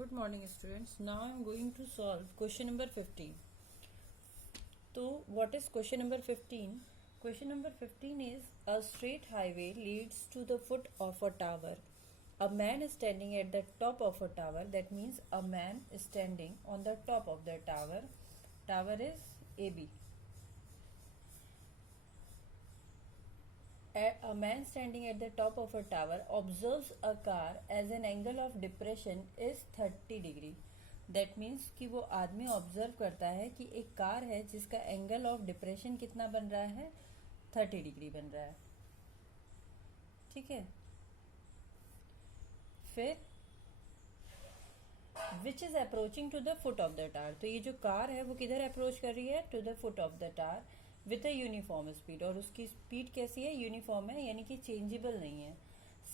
Good morning students. Now I am going to solve question number 15. So what is question number 15? Question number 15 is a straight highway leads to the foot of a tower. A man is standing at the top of a tower. That means a man is standing on the top of the tower. Tower is AB. A man standing at the top of a tower observes a car as an angle of depression is 30 degree. That means कि वो आदमी observe करता है कि एक car है जिसका angle of depression कितना बन रहा है, 30 डिग्री बन रहा है. ठीक है. फिर which is approaching to the foot of the tower. तो ये जो कार है वो किधर अप्रोच कर रही है, to the foot of the tower with a uniform speed. और उसकी स्पीड कैसी है, यूनिफॉर्म है, यानी कि चेंजेबल नहीं है.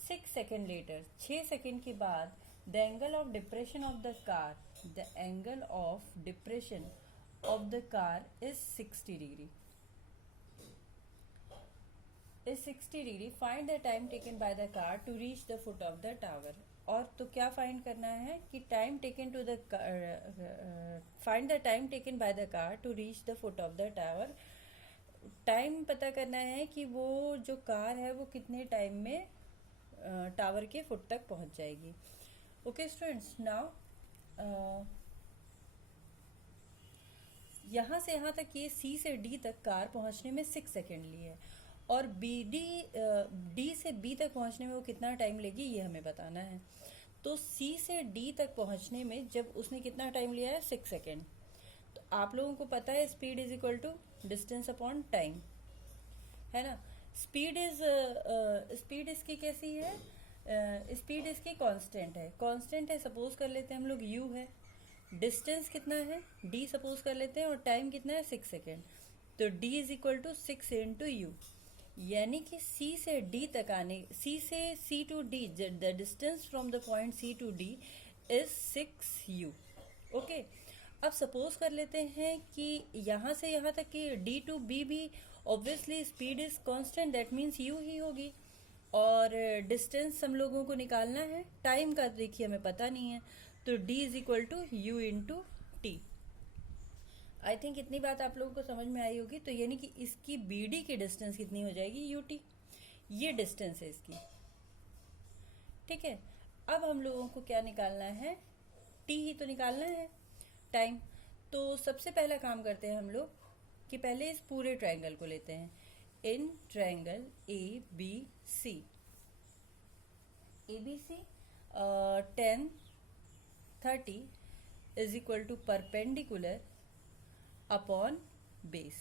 6 सेकेंड लेटर, 6 सेकेंड के बाद the angle of depression of the car, the angle of depression of the car is 60 degree. Is 60 degree. Find the time taken by the car to reach the foot of the tower. और तो क्या find करना है कि time taken to the find the time taken by the car to reach the foot of the tower. Time पता करना है कि वो जो कार है वो कितने टाइम में टावर के फुट तक पहुंच जाएगी. ओके स्टूडेंट्स, नाउ यहां से यहां तक ये सी से डी तक कार पहुंचने में 6 सेकेंड लिए है और डी से बी तक पहुंचने में वो कितना टाइम लेगी ये हमें बताना है. तो सी से डी तक पहुंचने में जब उसने कितना टाइम लिया है, 6 सेकेंड. तो आप लोगों को पता है speed is equal to distance upon time, है ना. स्पीड इसकी कैसी है, स्पीड इसकी कांस्टेंट है. कांस्टेंट है, सपोज कर लेते हैं हम लोग u है. डिस्टेंस कितना है, d सपोज कर लेते हैं, और टाइम कितना है, 6 सेकेंड. तो d is equal to 6 into u. यानी कि C से D तक आने, C से C to D, the distance from the point C to D is 6u. Okay. अब सपोज कर लेते हैं कि यहाँ से यहाँ तक कि D टू B भी obviously speed is constant, that means u ही होगी. और डिस्टेंस हम लोगों को निकालना है, टाइम का देखिए हमें पता नहीं है. तो D is equal to u into t. I think इतनी बात आप लोगों को समझ में आई होगी. तो यानी कि इसकी BD की डिस्टेंस कितनी हो जाएगी, UT. ये डिस्टेंस है इसकी. ठीक है. अब हम लोगों को क्या निकालना है, T ही तो निकालना है, टाइम. तो सबसे पहला काम करते हैं हम लोग कि पहले इस पूरे ट्रायंगल को लेते हैं. In triangle ABC, ABC 10 30 is equal to perpendicular upon base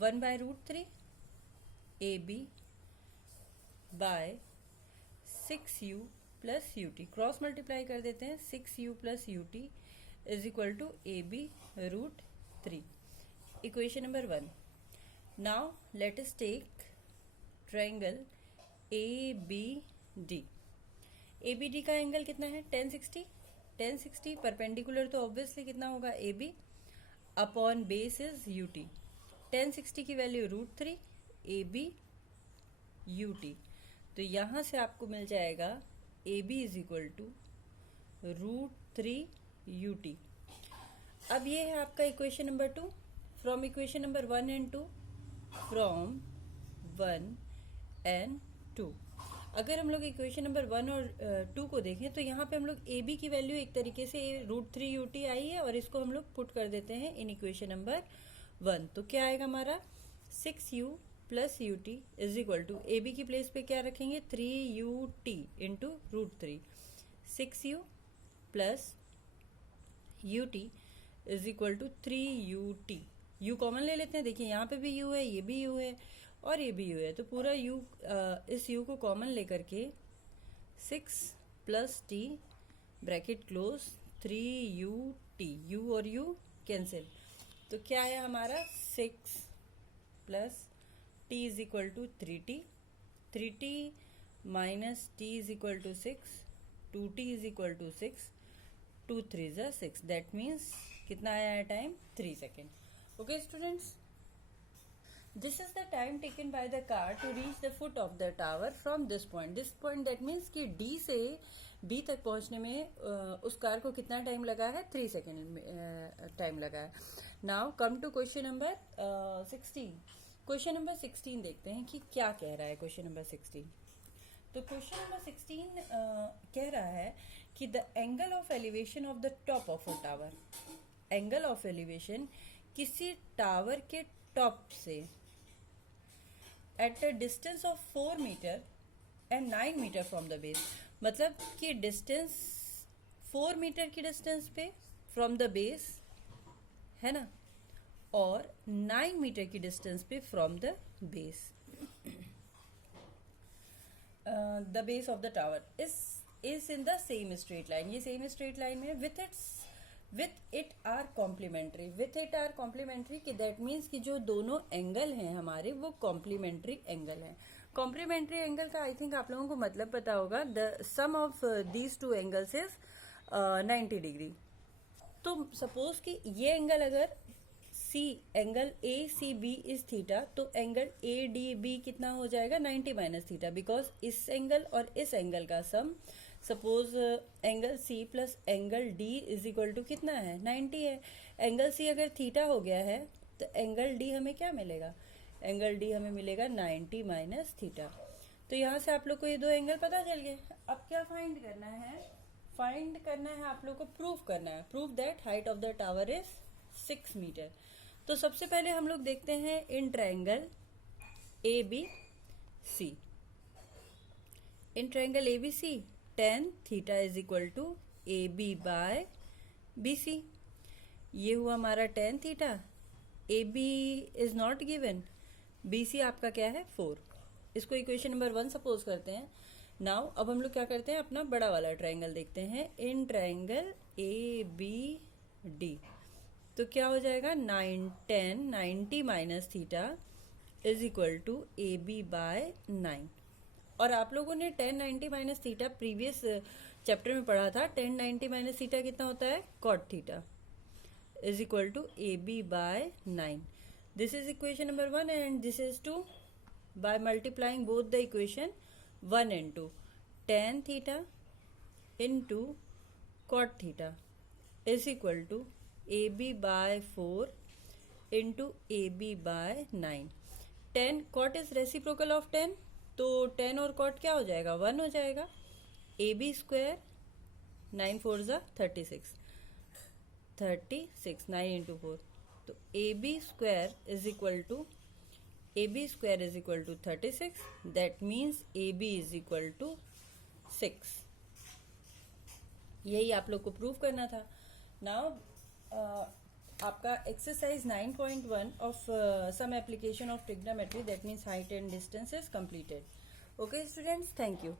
1/√3 AB by 6u plus UT. Cross multiply कर देते हैं. 6u plus UT is equal to AB√3. Equation number 1. Now let us take triangle ABD. ABD का angle कितना है, 1060. 1060 perpendicular तो obviously कितना होगा, AB upon base is UT. 1060 की वैल्यू √3 AB UT. तो यहां से आपको मिल जाएगा AB is equal to √3 UT. अब ये है आपका equation number 2 from equation number 1 and 2. From 1 and 2 अगर हम लोग इक्वेशन नंबर 1 और 2 को देखें तो यहाँ पे हम लोग AB की वैल्यू एक तरीके से √3 UT आई है और इसको हम लोग पुट कर देते हैं इन इक्वेशन नंबर 1. तो क्या आएगा हमारा, 6u plus UT is equal to AB की प्लेस पे क्या रखेंगे, 3UT into √3. 6u plus UT is equal to 3UT. u common ले लेते हैं. देखिए यहाँ पे भी u है, ये भी u है और ये भी u है. तो पूरा u, इस u को कॉमन लेकर के 6 plus t bracket close 3UT. u और u कैंसिल. तो क्या है हमारा, 6 plus t is equal to 3t. 3t minus t is equal to 6. 2t is equal to 6. 2 3 ज़ा 6. दैट मीन्स कितना आया है time, 3 second. Okay students, This is the time taken by the car to reach the foot of the tower from this point. This point that means कि D से B तक पहुंचने में उस कार को कितना टाइम लगा है? 3 सेकेंड टाइम लगा है. Now come to question number 16. Question number 16 देखते हैं कि क्या कह रहा है क्वेश्चन नंबर 16. तो क्वेश्चन नंबर 16 कह रहा है कि the angle of elevation of the top of a tower. Angle of elevation किसी टावर के टॉप से at a distance of 4 metre and 9 metre from the base. मतलब कि डिस्टेंस 4 मीटर की डिस्टेंस पे फ्रॉम द बेस है ना, और 9 मीटर की डिस्टेंस पे from the base. The base of the tower is in the same straight line. ये सेम स्ट्रेट लाइन में with it are complementary. With it are complementary कि that means कि जो दोनों एंगल हैं हमारे वो कॉम्प्लीमेंट्री एंगल हैं. कॉम्प्लीमेंट्री एंगल का आई थिंक आप लोगों को मतलब पता होगा. The sum of these two angles is 90 degree. तो सपोज कि ये एंगल अगर C angle A C B is theta, तो एंगल ए डी बी कितना हो जाएगा? 90 माइनस थीटा. बिकॉज इस एंगल और इस एंगल का sum suppose angle C plus angle D is equal to कितना है? 90 है. एंगल सी अगर थीटा हो गया है तो एंगल डी हमें क्या मिलेगा? एंगल डी हमें मिलेगा 90 माइनस थीटा. तो यहाँ से आप लोग को ये दो एंगल पता चल गए. अब क्या फाइंड करना है? फाइंड करना है आप लोग को, प्रूफ करना है. Proof that height of the tower is 6 metre. तो सबसे पहले हम लोग देखते हैं in triangle A B C. In triangle A B C tan theta is equal to A B by B C. ये हुआ हमारा tan theta. A B is not given. B C आपका क्या है? 4. इसको इक्वेशन नंबर 1 सपोज करते हैं. Now अब हम लोग क्या करते हैं, अपना बड़ा वाला ट्रायंगल देखते हैं. In triangle A B D तो क्या हो जाएगा? 10 90 minus theta is equal to A B by 9. और आप लोगों ने 10 90 माइनस थीटा प्रीवियस चैप्टर में पढ़ा था. 10 90 माइनस थीटा कितना होता है? Cot theta is equal to A B by 9. This is equation number 1 and this is 2. By multiplying both the equation 1 and 2, tan theta into cot theta is equal to A B by 4 into A B by 9. 10 cot is reciprocal of 10, तो 10 और cot क्या हो जाएगा? 1 हो जाएगा. ए B square 9 4 ज़ा 36 9 into 4. तो A B square is equal to 36. That means A B is equal to 6. यही आप लोग को प्रूव करना था. नाउ आपका exercise 9.1 of some application of trigonometry that means height and distance is completed. Okay students, thank you.